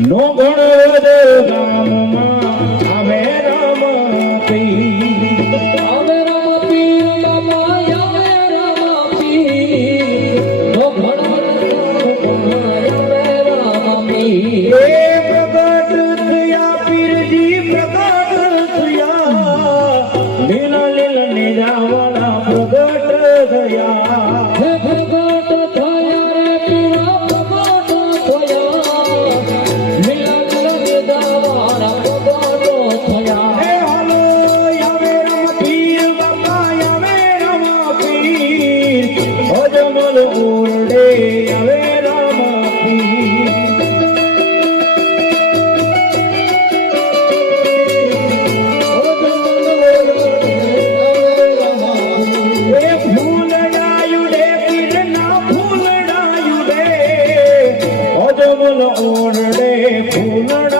નો ગણોદ ગામમાં આવે રામ આવે રામ પીર બાબા આવે રામ પીર. નો પ્રગટ થયા. રે ઓરડે ફૂલડા